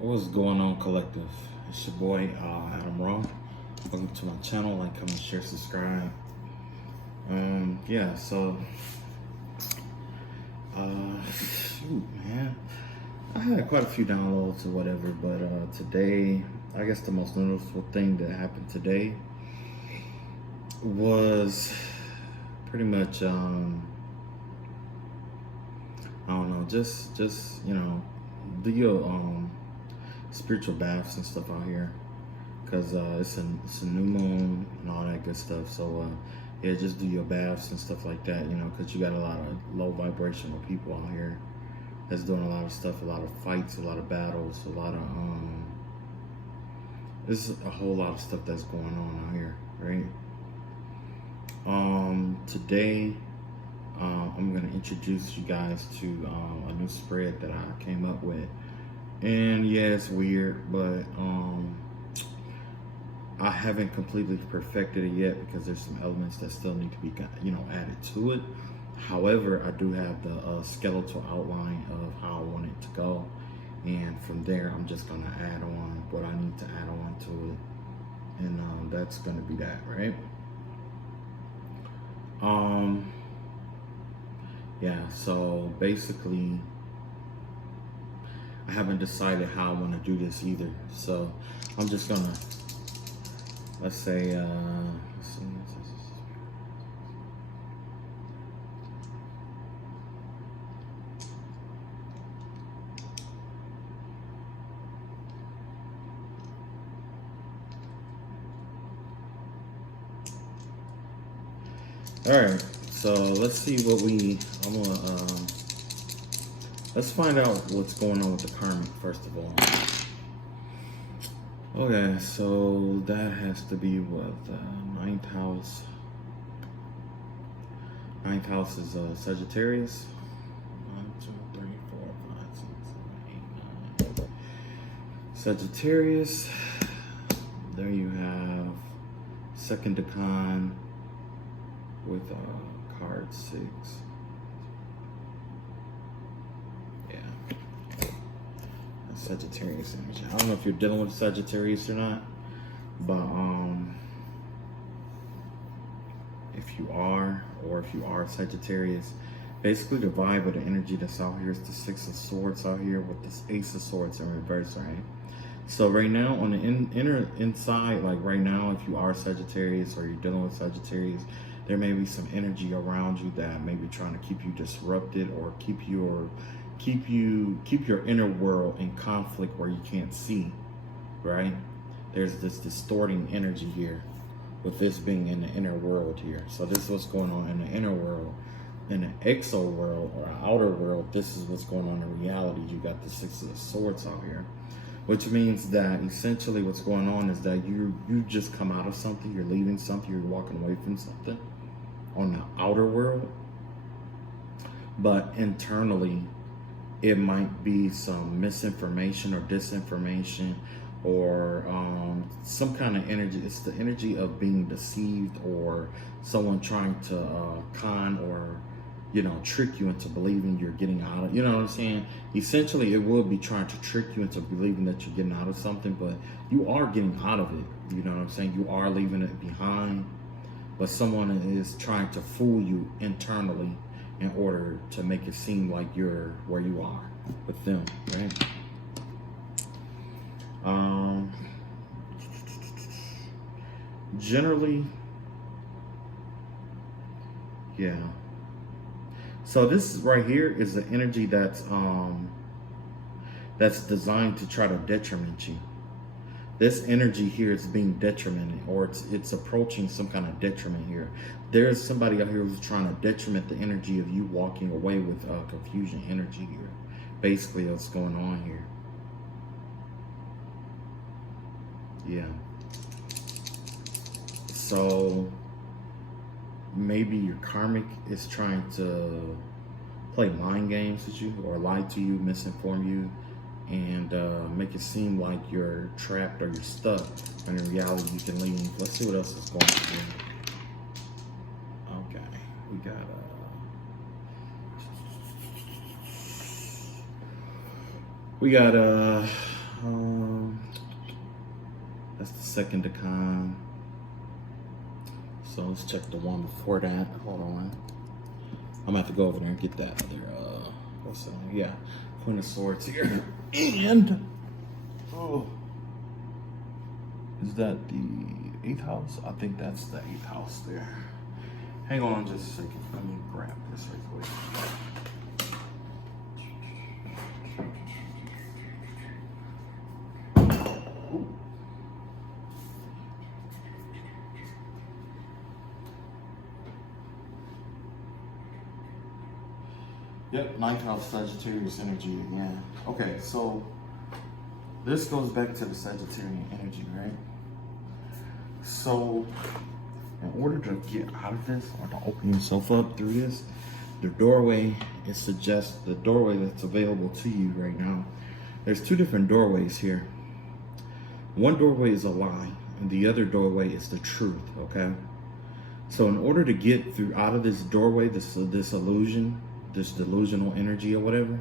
What's going on, collective? It's your boy Adam Raw. Welcome to my channel. Like, comment, share, subscribe. Yeah. So, shoot, man, I had quite a few downloads or whatever, but today, I guess the most noticeable thing that happened today was pretty much, I don't know, just do your spiritual baths and stuff out here, because it's a new moon and all that good stuff. So yeah, just do your baths and stuff like that, because you got a lot of low vibrational people out here that's doing a lot of stuff, a lot of fights, a lot of battles, a lot of there's a whole lot of stuff that's going on out here, right? Today I'm gonna introduce you guys to a new spread that I came up with. And yeah, it's weird, but I haven't completely perfected it yet because there's some elements that still need to be, added to it. However, I do have the skeletal outline of how I want it to go, and from there, I'm just gonna add on what I need to add on to it, and that's gonna be that, right? Yeah. So basically, I haven't decided how I want to do this either. So I'm just gonna, let's say, all right. So let's see what let's find out what's going on with the karmic first of all. Okay, so that has to be what, ninth house. Ninth house is Sagittarius. 1, 2, 3, 4, 5, 6, 7, 8, 9. Sagittarius. There you have second decan with card 6. Yeah. That's Sagittarius energy. I don't know if you're dealing with Sagittarius or not, but if you are, or if you are Sagittarius, basically the vibe of the energy that's out here is the 6 of Swords out here with this Ace of Swords in reverse, right? So right now on the inside, like right now, if you are Sagittarius or you're dealing with Sagittarius, there may be some energy around you that may be trying to keep you disrupted, or keep your inner world in conflict where you can't see, right? There's this distorting energy here with this being in the inner world here. So this is what's going on in the inner world. In the exo world or outer world, this is what's going on in reality. You got the 6 of Swords out here, which means that essentially what's going on is that you just come out of something, you're leaving something, you're walking away from something on the outer world, but internally it might be some misinformation or disinformation, or some kind of energy. It's the energy of being deceived, or someone trying to con or trick you into believing you're getting out of, you know what I'm saying? Essentially, it will be trying to trick you into believing that you're getting out of something, but you are getting out of it. You know what I'm saying? You are leaving it behind, but someone is trying to fool you internally in order to make it seem like you're where you are with them, right? Generally, yeah. So this right here is the energy that's designed to try to detriment you. This energy here is being detrimented, or it's approaching some kind of detriment here. There's somebody out here who's trying to detriment the energy of you walking away with confusion energy here. Basically, what's going on here. Yeah. So maybe your karmic is trying to play mind games with you, or lie to you, misinform you, and make it seem like you're trapped or you're stuck, when in reality you can leave. Let's see what else is going on here. Okay, we got We got That's the second decan. So let's check the one before that. Hold on. I'm gonna have to go over there and get that other, what's that? Yeah, Queen of Swords here. And, oh, is that the 8th house? I think that's the 8th house there. Hang on just a second. Let me grab this right quick. Yep, 9th house Sagittarius energy again. Okay, so this goes back to the Sagittarian energy, right? So in order to get out of this or to open yourself up through this, the doorway, it suggests the doorway that's available to you right now. There's 2 different doorways here. One doorway is a lie, and the other doorway is the truth, okay? So in order to get through out of this doorway, this illusion, this delusional energy or whatever,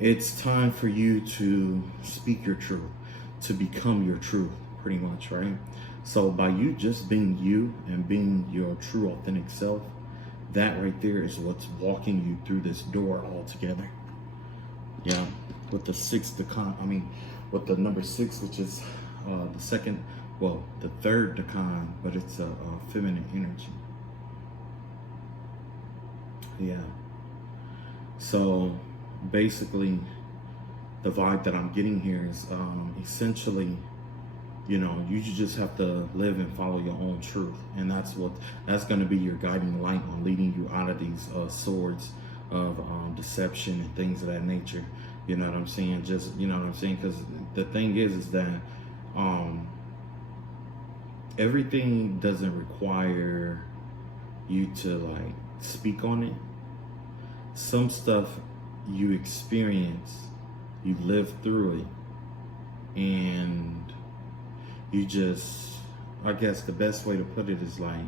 it's time for you to speak your truth, to become your truth, pretty much, right? So by you just being you and being your true authentic self, that right there is what's walking you through this door altogether. Yeah, with the 6th decan, with the number 6, which is the second, well, the 3rd decan, but it's a feminine energy. Yeah. So basically, the vibe that I'm getting here is essentially, you know, you just have to live and follow your own truth, and that's going to be your guiding light on leading you out of these swords of deception and things of that nature. You know what I'm saying? Just, you know what I'm saying? Because the thing is that everything doesn't require you to like speak on it. Some stuff you experience, you live through it, and you just, I guess the best way to put it is like,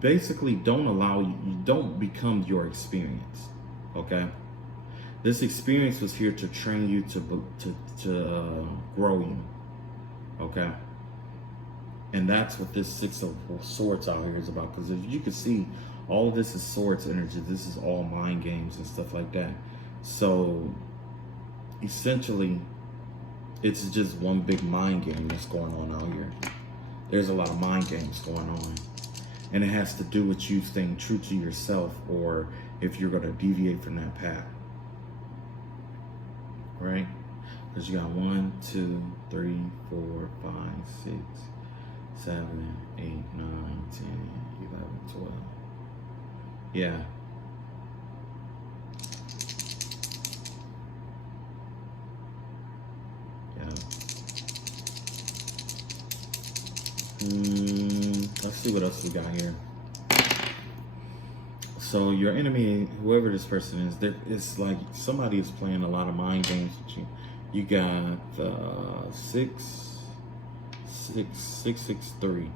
basically don't become your experience, okay? This experience was here to train you to grow you, okay? And that's what this 6 of Swords out here is about. Because if you can see, all of this is Swords energy. This is all mind games and stuff like that. So essentially, it's just one big mind game that's going on out here. There's a lot of mind games going on. And it has to do with you staying true to yourself, or if you're going to deviate from that path. Right? Because you got 1, 2, 3, 4, 5, 6, 7, 8, 9, 10, 11, 12. Yeah. Let's see what else we got here. So your enemy, whoever this person is, it's like somebody is playing a lot of mind games with you. You got 663.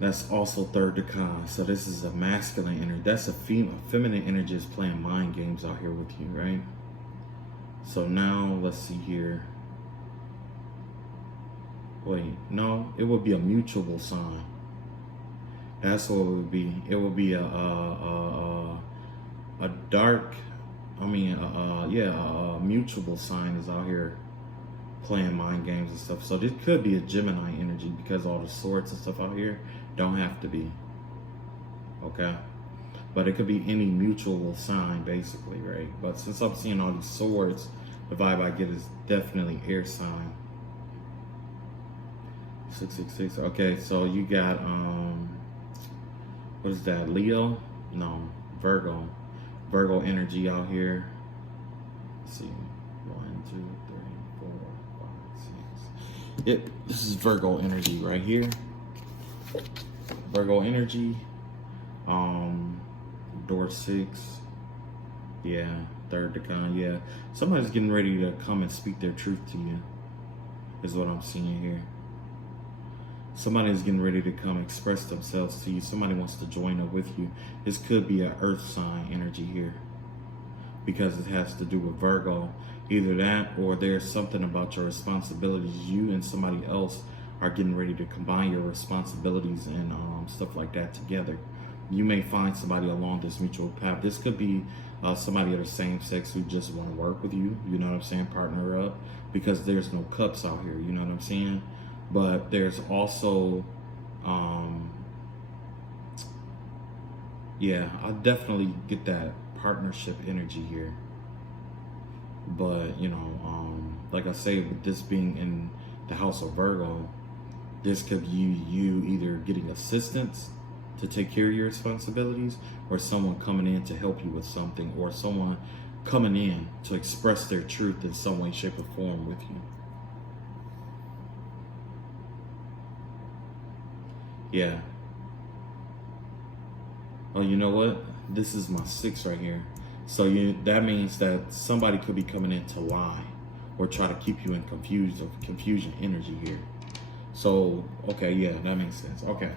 That's also 3rd decan. So this is a masculine energy. That's a feminine energy is playing mind games out here with you, right? So now let's see here. Wait, no, it would be a mutual sign. That's what it would be. It would be a dark, a mutual sign is out here playing mind games and stuff. So this could be a Gemini energy, because all the swords and stuff out here don't have to be. Okay? But it could be any mutual sign, basically, right? But since I'm seeing all these swords, the vibe I get is definitely air sign. 666. Okay, so you got what is that? Leo? No, Virgo. Virgo energy out here. Let's see. 1, 2, 3, 4, 5, 6. Yep, this is Virgo energy right here. Virgo energy. Door 6. Yeah, 3rd decan. Yeah. Somebody's getting ready to come and speak their truth to you, is what I'm seeing here. Somebody is getting ready to come express themselves to you. Somebody wants to join up with you. This could be an earth sign energy here, because it has to do with Virgo. Either that, or there's something about your responsibilities. You and somebody else are getting ready to combine your responsibilities and stuff like that together. You may find somebody along this mutual path. This could be somebody of the same sex who just want to work with you. You know what I'm saying? Partner up, because there's no cups out here. You know what I'm saying? But there's also, yeah, I definitely get that partnership energy here. But, you know, like I say, with this being in the house of Virgo, this could be you either getting assistance to take care of your responsibilities, or someone coming in to help you with something, or someone coming in to express their truth in some way, shape, or form with you. Yeah. Oh, you know what? This is my 6 right here. So that means that somebody could be coming in to lie or try to keep you in confusion energy here. So, okay, yeah, that makes sense. Okay.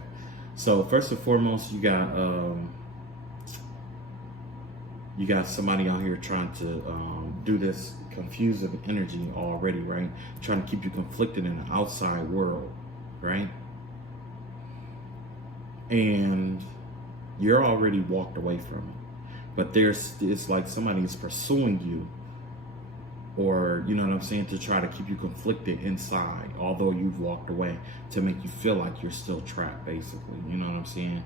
So first and foremost, you got somebody out here trying to do this confusive energy already, right? Trying to keep you conflicted in the outside world, right? And you're already walked away from it. But it's like somebody is pursuing you, or, you know what I'm saying, to try to keep you conflicted inside, although you've walked away, to make you feel like you're still trapped, basically. You know what I'm saying?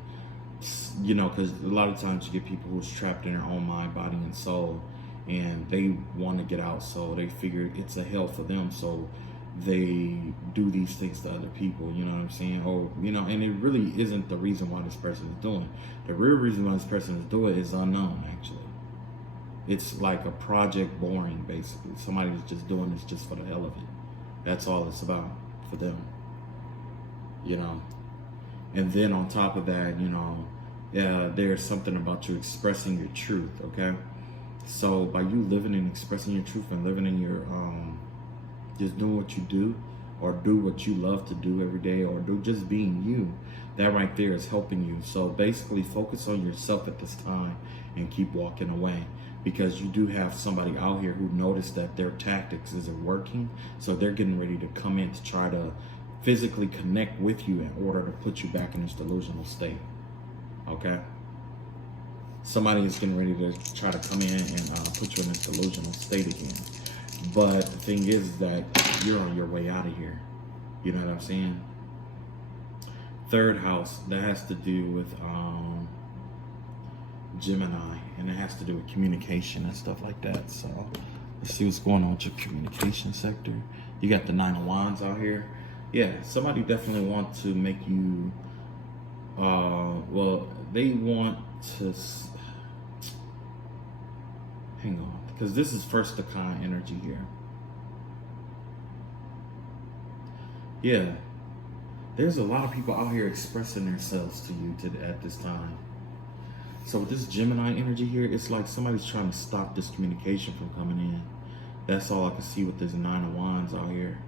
You know, because a lot of times you get people who's trapped in their own mind, body, and soul, and they want to get out, so they figure it's a hell for them, so they do these things to other people, you know what I'm saying? Or, you know, and it really isn't the reason why this person is doing it. The real reason why this person is doing it is unknown, actually. It's like a project boring, basically. Somebody's just doing this just for the hell of it. That's all it's about for them, you know? And then on top of that, you know, there's something about you expressing your truth, okay? So by you living and expressing your truth and living in your, just doing what you do, or do what you love to do every day, or do just being you, that right there is helping you. So basically focus on yourself at this time and keep walking away, because you do have somebody out here who noticed that their tactics isn't working, so they're getting ready to come in to try to physically connect with you in order to put you back in this delusional state, okay? Somebody is getting ready to try to come in and put you in this delusional state again. But the thing is that you're on your way out of here. You know what I'm saying? Third house, that has to do with Gemini, and it has to do with communication and stuff like that. So let's see what's going on with your communication sector. You got the 9 of Wands out here. Yeah, somebody definitely want to make you, well, they want to, hang on, because this is first decan energy here. Yeah, there's a lot of people out here expressing themselves to you at this time. So with this Gemini energy here, it's like somebody's trying to stop this communication from coming in. That's all I can see with this 9 of Wands out here.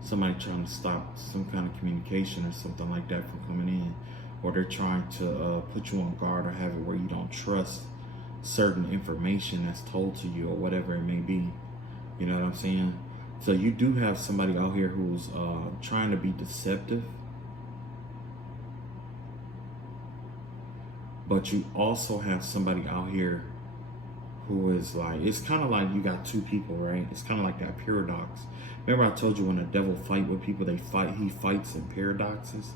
Somebody trying to stop some kind of communication or something like that from coming in. Or they're trying to put you on guard, or have it where you don't trust certain information that's told to you, or whatever it may be. You know what I'm saying? So you do have somebody out here who's trying to be deceptive, but you also have somebody out here who is like, it's kind of like you got two people, right? It's kind of like that paradox. Remember I told you when the devil fight with people, he fights in paradoxes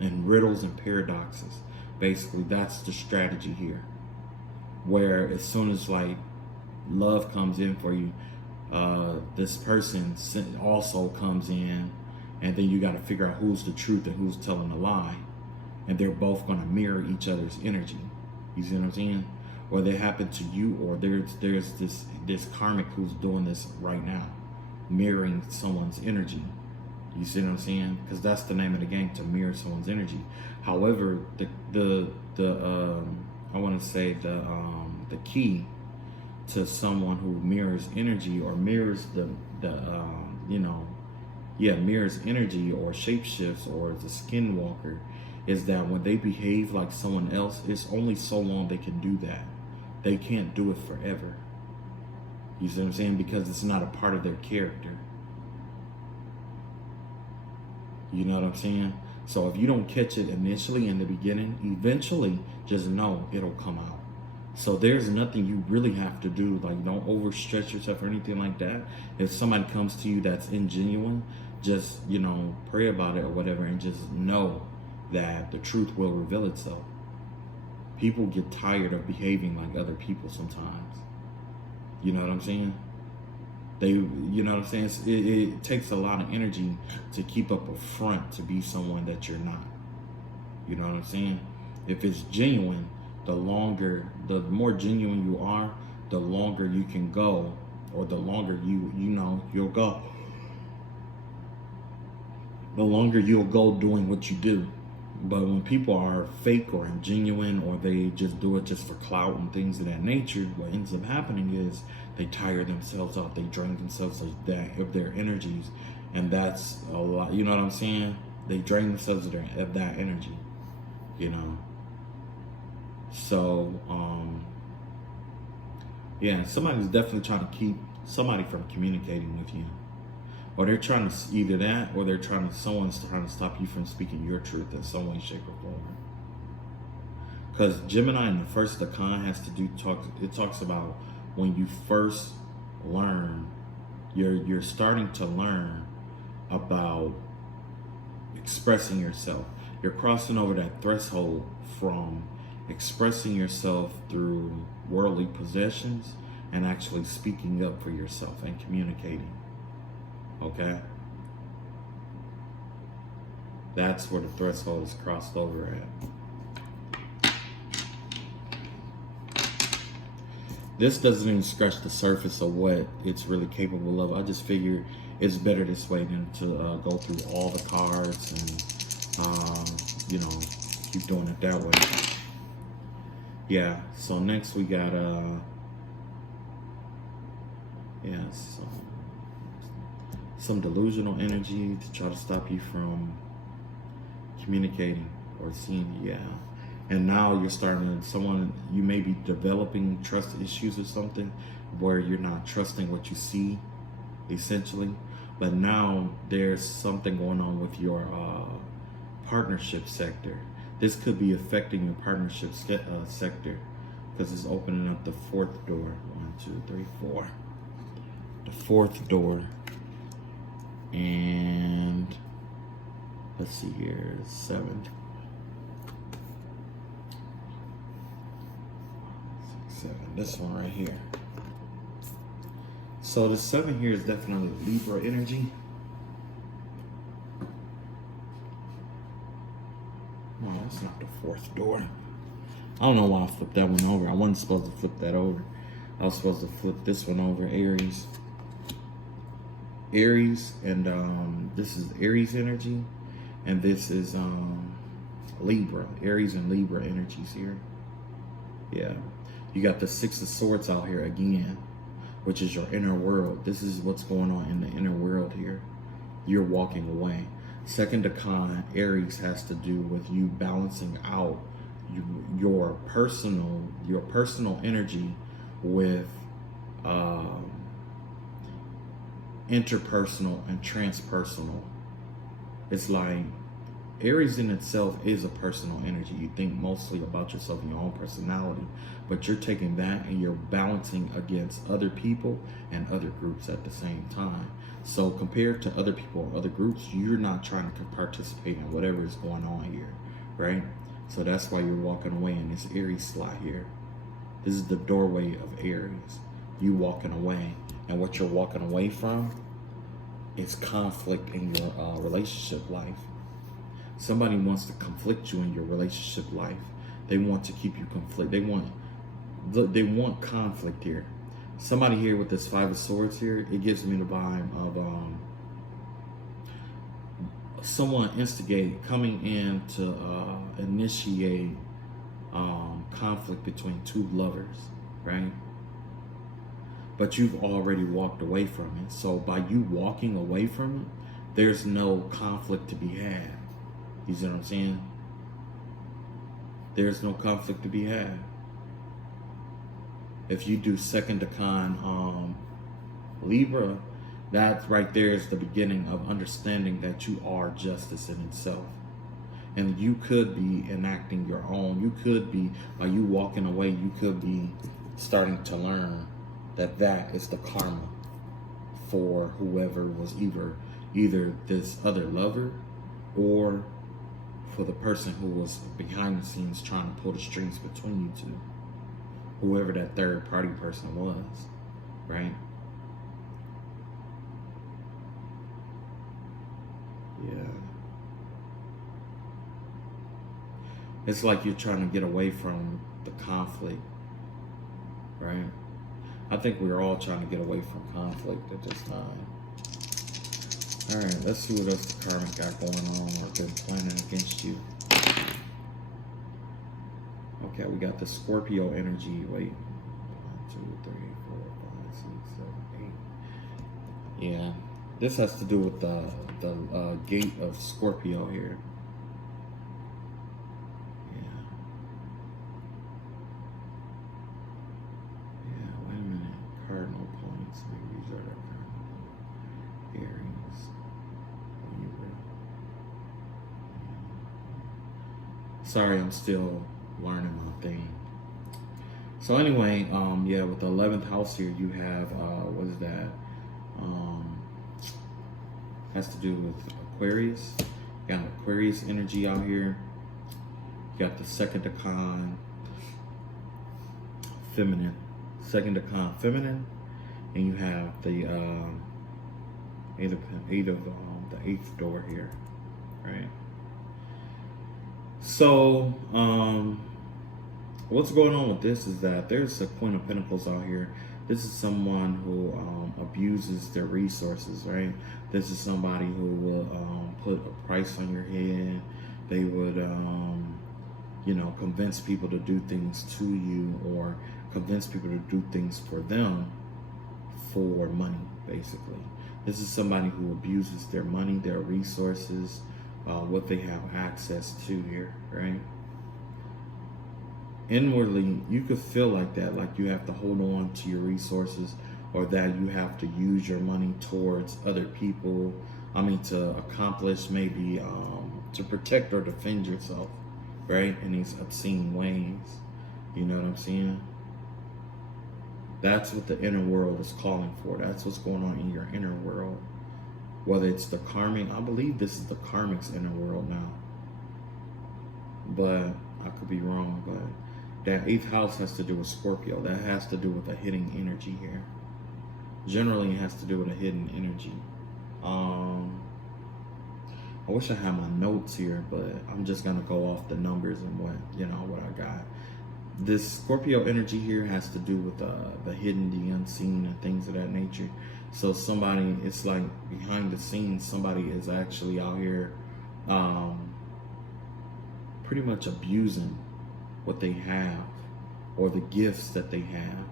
and riddles and paradoxes. Basically, that's the strategy here. Where as soon as like love comes in for you, this person also comes in, and then you got to figure out who's the truth and who's telling the lie, and they're both going to mirror each other's energy. You see what I'm saying? Or they happen to you, or there's this karmic who's doing this right now, mirroring someone's energy. You see what I'm saying? Because that's the name of the game, to mirror someone's energy. However, I want to say the key to someone who mirrors energy, or mirrors the you know, mirrors energy or shapeshifts or is a skinwalker, is that when they behave like someone else, it's only so long they can do that. They can't do it forever. You see what I'm saying? Because it's not a part of their character. You know what I'm saying? So if you don't catch it initially in the beginning, eventually just know it'll come out. So there's nothing you really have to do. Like, don't overstretch yourself or anything like that. If somebody comes to you that's ingenuine, just, you know, pray about it or whatever and just know that the truth will reveal itself. People get tired of behaving like other people sometimes. You know what I'm saying? You know what I'm saying? It takes a lot of energy to keep up a front to be someone that you're not. You know what I'm saying? If it's genuine, the more genuine you are, the longer you can go, or the longer you'll go. The longer you'll go doing what you do. But when people are fake or ingenuine, or they just do it just for clout and things of that nature, what ends up happening is they tire themselves out. They drain themselves of their energies, and that's a lot. You know what I'm saying? They drain themselves of that energy. You know. So, yeah, somebody's definitely trying to keep somebody from communicating with you. Or they're trying to, either that, or someone's trying to stop you from speaking your truth in some way, shape, or form. Because Gemini in the first decan has to do, it talks about when you first learn, you're starting to learn about expressing yourself. You're crossing over that threshold from expressing yourself through worldly possessions and actually speaking up for yourself and communicating. Okay? That's where the threshold is crossed over at. This doesn't even scratch the surface of what it's really capable of. I just figure it's better this way than to go through all the cards and, you know, keep doing it that way. Yeah, so next we got, some delusional energy to try to stop you from communicating or seeing, And now you're starting you may be developing trust issues or something where you're not trusting what you see, essentially. But now there's something going on with your partnership sector. This could be affecting your partnership sector because it's opening up the fourth door. 1, 2, 3, 4. The fourth door. And let's see here, 7. 6, 7. This one right here. So the 7 here is definitely Libra energy. Oh, that's not the fourth door. I don't know why I flipped that one over. I wasn't supposed to flip that over. I was supposed to flip this one over, Aries. Aries, and this is Aries energy, and this is Libra. Aries and Libra energies here. Yeah. You got the 6 of Swords out here again, which is your inner world. This is what's going on in the inner world here. You're walking away. Second decan, Aries, has to do with you balancing out your personal energy with interpersonal and transpersonal. It's like Aries in itself is a personal energy. You think mostly about yourself and your own personality, but you're taking that and you're balancing against other people and other groups at the same time. So compared to other people or other groups, you're not trying to participate in whatever is going on here, right? So that's why you're walking away in this Aries slot here. This is the doorway of Aries. You walking away, and what you're walking away from is conflict in your relationship life. Somebody wants to conflict you in your relationship life. They want to keep you conflict. They want conflict here. Somebody here with this 5 of Swords here, it gives me the vibe of someone coming in to initiate conflict between 2 lovers, right? But you've already walked away from it. So by you walking away from it, there's no conflict to be had. You see what I'm saying? There's no conflict to be had. If you do second decan Libra, that right there is the beginning of understanding that you are justice in itself. And you could be enacting your own. You could be, while you walking away, you could be starting to learn that that is the karma for whoever was either this other lover or for the person who was behind the scenes trying to pull the strings between you two. Whoever that third party person was, right? Yeah. It's like you're trying to get away from the conflict, right? I think we're all trying to get away from conflict at this time. All right, let's see what else the karmic got going on or been planning against you. Okay, we got the Scorpio energy. Wait, 1, 2, 3, 4, 5, 6, 7, 8. Yeah, this has to do with the gate of Scorpio here. Cardinal points. Maybe these are the cardinal Aries, Libra. Sorry, I'm still learning my thing. So anyway, yeah, with the 11th house here, you have what is that? Has to do with Aquarius. You got Aquarius energy out here. You got the second decan, feminine. Second decan feminine, and you have the eight of the 8th door here, right? So what's going on with this is that there's a Queen of Pentacles out here. This is someone who abuses their resources, right? This is somebody who will put a price on your head. They would you know, convince people to do things to you, or convince people to do things for them for money, basically. This is somebody who abuses their money, their resources, what they have access to here, right? Inwardly, you could feel like that, like you have to hold on to your resources, or that you have to use your money towards other people. I mean, to accomplish maybe to protect or defend yourself, right? In these obscene ways. You know what I'm saying? That's what the inner world is calling for. That's what's going on in your inner world. Whether it's the karmic, I believe this is the karmic's inner world now. But I could be wrong. But that 8th house has to do with Scorpio. That has to do with a hidden energy here. Generally, it has to do with a hidden energy. I wish I had my notes here, but I'm just gonna go off the numbers and what I got. This Scorpio energy here has to do with the hidden, the unseen, and things of that nature. So somebody, it's like behind the scenes, somebody is actually out here pretty much abusing what they have, or the gifts that they have,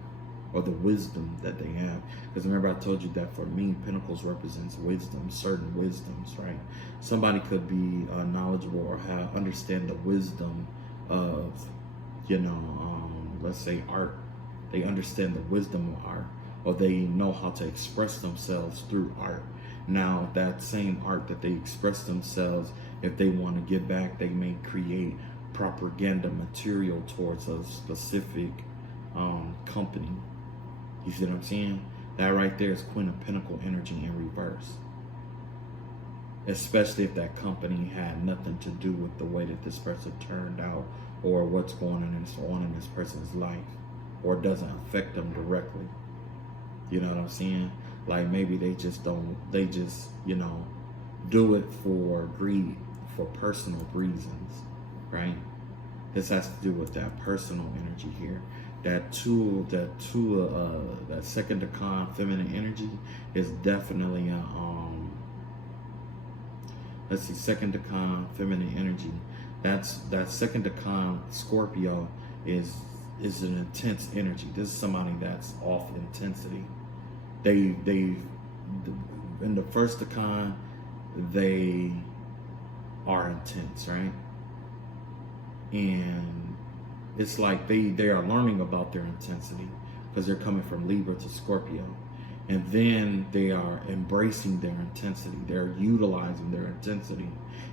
or the wisdom that they have. Because remember, I told you that for me, Pentacles represents wisdom, certain wisdoms, right? Somebody could be knowledgeable or understand the wisdom of, let's say art. They understand the wisdom of art, or they know how to express themselves through art. Now, that same art that they express themselves, if they want to give back, they may create propaganda material towards a specific company. You see what I'm saying? That right there is Queen of Pentacle energy in reverse. Especially if that company had nothing to do with the way that this person turned out, or what's going on in this person's life, or doesn't affect them directly. You know what I'm saying? Like maybe they just do it for greed, for personal reasons, right? This has to do with that personal energy here. That second decan feminine energy is definitely let's see, second decan feminine energy. That second decan Scorpio is an intense energy. This is somebody that's off intensity. They in the first decan, they are intense, right? And it's like they are learning about their intensity because they're coming from Libra to Scorpio. And then they are embracing their intensity. They're utilizing their intensity.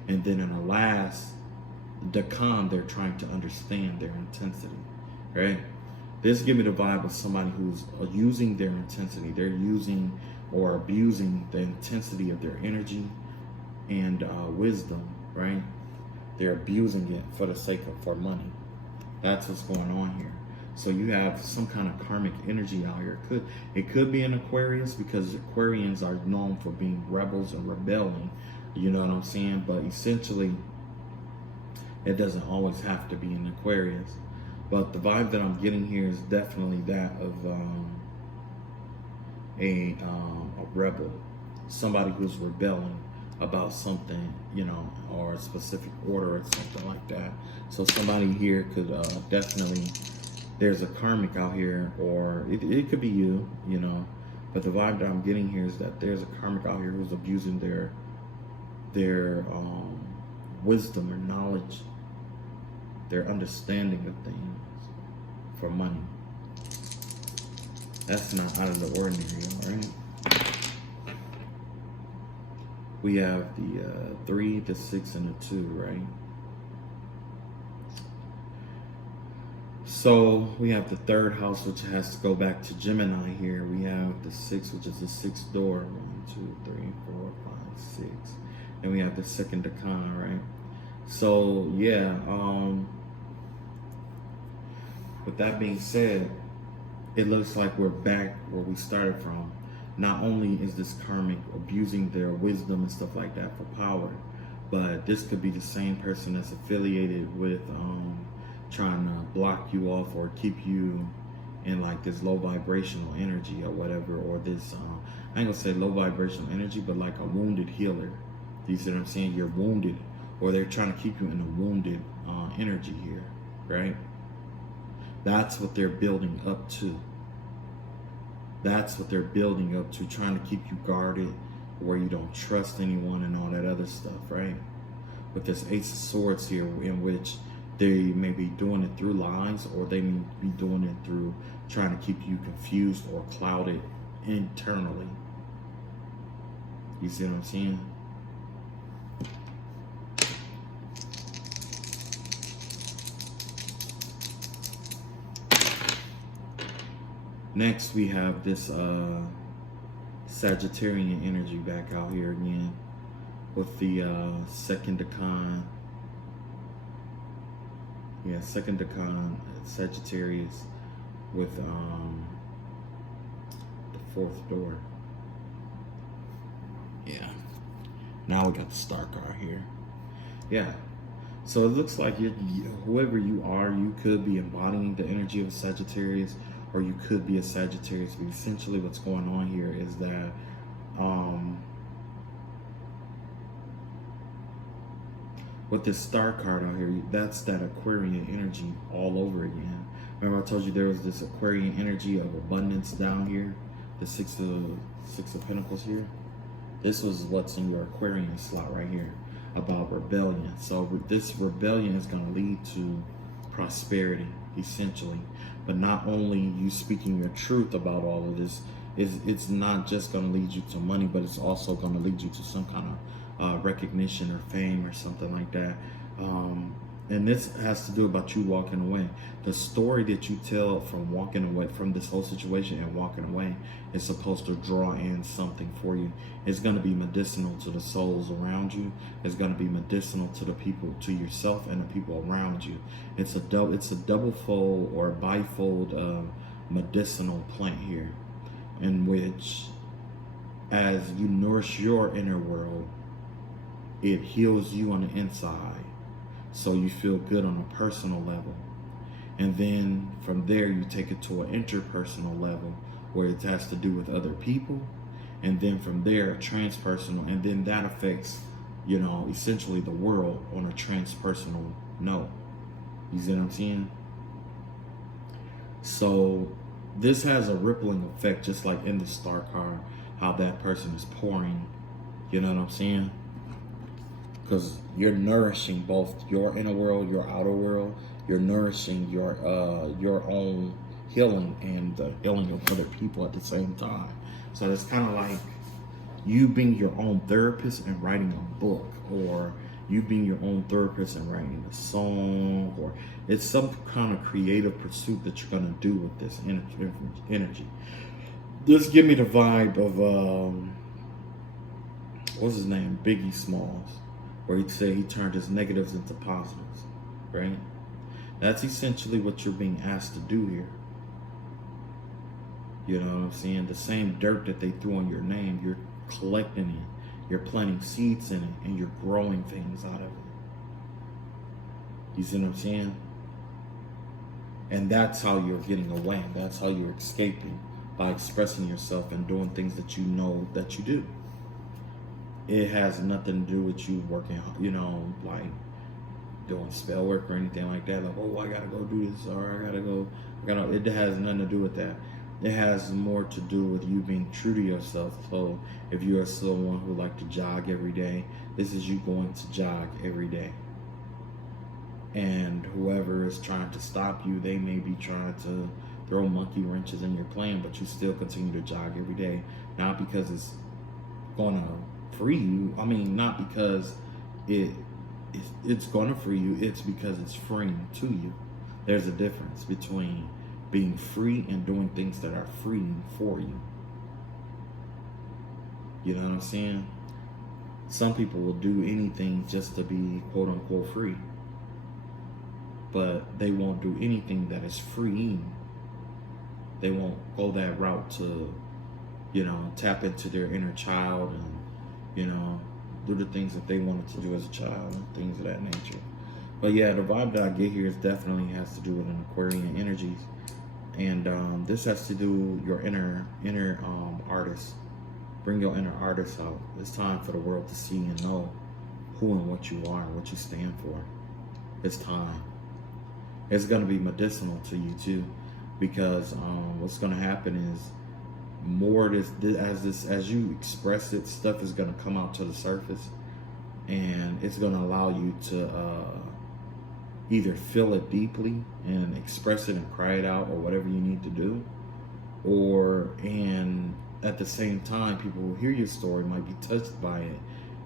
And then in the last decan, they're trying to understand their intensity, right? This give me the vibe of somebody who's using their intensity. They're using or abusing the intensity of their energy and wisdom, right? They're abusing it for the sake of for money. That's what's going on here. So you have some kind of karmic energy out here. It could be an Aquarius, because Aquarians are known for being rebels and rebelling. You know what I'm saying? But essentially, it doesn't always have to be an Aquarius. But the vibe that I'm getting here is definitely that of a rebel, somebody who's rebelling about something, you know, or a specific order or something like that. So somebody here could definitely, there's a karmic out here, or it could be you, you know, but the vibe that I'm getting here is that there's a karmic out here who's abusing their wisdom or knowledge, their understanding of things for money. That's not out of the ordinary, all right? We have the 3, the 6, and the 2, right? So we have the third house, which has to go back to Gemini here. We have the 6, which is the 6th door. 1, 2, 3, 4, 5, 6. And we have the second decan, right? So yeah, with that being said, it looks like we're back where we started from. Not only is this karmic abusing their wisdom and stuff like that for power, but this could be the same person that's affiliated with trying to block you off or keep you in like this low vibrational energy or whatever, or this, I ain't gonna say low vibrational energy, but like a wounded healer. You see what I'm saying? You're wounded, or they're trying to keep you in a wounded energy here, right? That's what they're building up to. That's what they're building up to, trying to keep you guarded, where you don't trust anyone and all that other stuff, right? With this Ace of Swords here, in which they may be doing it through lies, or they may be doing it through trying to keep you confused or clouded internally. You see what I'm saying? Next, we have this Sagittarian energy back out here again with the second decan. Yeah, second decan, Sagittarius with the 4th door. Yeah. Now we got the star card here. Yeah. So it looks like whoever you are, you could be embodying the energy of a Sagittarius, or you could be a Sagittarius. But essentially what's going on here is that with this star card out here, that's that Aquarian energy all over again. Remember I told you there was this Aquarian energy of abundance down here, the six of Pentacles here. This was what's in your Aquarian slot right here, about rebellion. So this rebellion is going to lead to prosperity, essentially. But not only you speaking your truth about all of this, it's not just going to lead you to money, but it's also going to lead you to some kind of recognition or fame or something like that. And this has to do about you walking away. The story that you tell from walking away from this whole situation and walking away is supposed to draw in something for you. It's going to be medicinal to the souls around you. It's going to be medicinal to the people, to yourself and the people around you. It's a double fold or bifold medicinal plant here, in which as you nourish your inner world, it heals you on the inside. So you feel good on a personal level. And then from there, you take it to an interpersonal level where it has to do with other people. And then from there, transpersonal. And then that affects, you know, essentially the world on a transpersonal note. You see what I'm saying? So this has a rippling effect, just like in the star card, how that person is pouring, you know what I'm saying? because you're nourishing both your inner world, your outer world. You're nourishing your own healing and the healing of other people at the same time. So it's kind of like you being your own therapist and writing a book, or you being your own therapist and writing a song, or it's some kind of creative pursuit that you're going to do with this energy. This give me the vibe of what's his name, Biggie Smalls, where he'd say he turned his negatives into positives, right? That's essentially what you're being asked to do here. You know what I'm saying? The same dirt that they threw on your name, you're collecting it, you're planting seeds in it, and you're growing things out of it. You see what I'm saying? And that's how you're getting away. That's how you're escaping, by expressing yourself and doing things that you know that you do. It has nothing to do with you working, you know, like doing spell work or anything like that. Like, oh, I gotta go do this, or it has nothing to do with that. It has more to do with you being true to yourself. So if you are someone who like to jog every day, this is you going to jog every day. And whoever is trying to stop you, they may be trying to throw monkey wrenches in your plan, but you still continue to jog every day. Not because it's gonna free you. I mean, not because it's gonna free you. It's because it's freeing to you. There's a difference between being free and doing things that are freeing for you. You know what I'm saying? Some people will do anything just to be quote unquote free, but they won't do anything that is freeing. They won't go that route to, you know, tap into their inner child and, you know, do the things that they wanted to do as a child and things of that nature. But yeah, the vibe that I get here is definitely has to do with an Aquarian energies. And this has to do your inner artist. Bring your inner artist out. It's time for the world to see and know who and what you are and what you stand for. It's time. It's going to be medicinal to you too, because what's going to happen is more as you express it, stuff is going to come out to the surface, and it's going to allow you to either feel it deeply and express it and cry it out, or whatever you need to do, and at the same time, people who hear your story might be touched by it,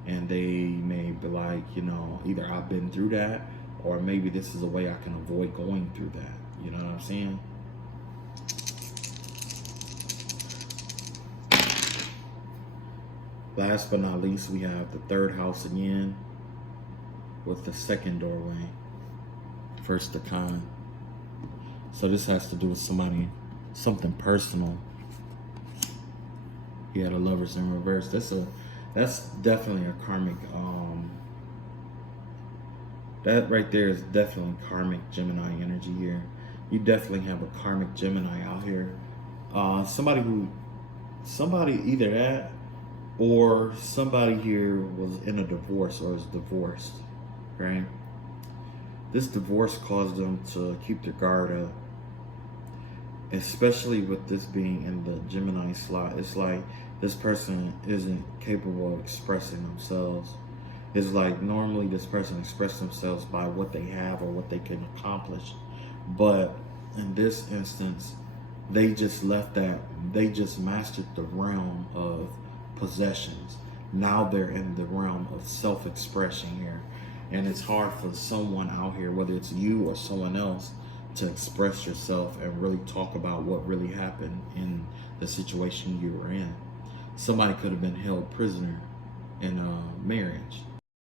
and they may be like, you know, either I've been through that, or maybe this is a way I can avoid going through that. You know what I'm saying? Last but not least, we have the third house again with the second doorway. First, the con. So this has to do with something personal. Yeah, the Lovers in reverse. That's definitely a karmic. That right there is definitely karmic Gemini energy here. You definitely have a karmic Gemini out here. Somebody either that, or somebody here was in a divorce or is divorced, right? This divorce caused them to keep their guard up, especially with this being in the Gemini slot. It's like this person isn't capable of expressing themselves. It's like normally this person expresses themselves by what they have or what they can accomplish. But in this instance, they just mastered the realm of possessions. Now they're in the realm of self-expression here. And it's hard for someone out here, whether it's you or someone else, to express yourself and really talk about what really happened in the situation you were in. Somebody could have been held prisoner in a marriage.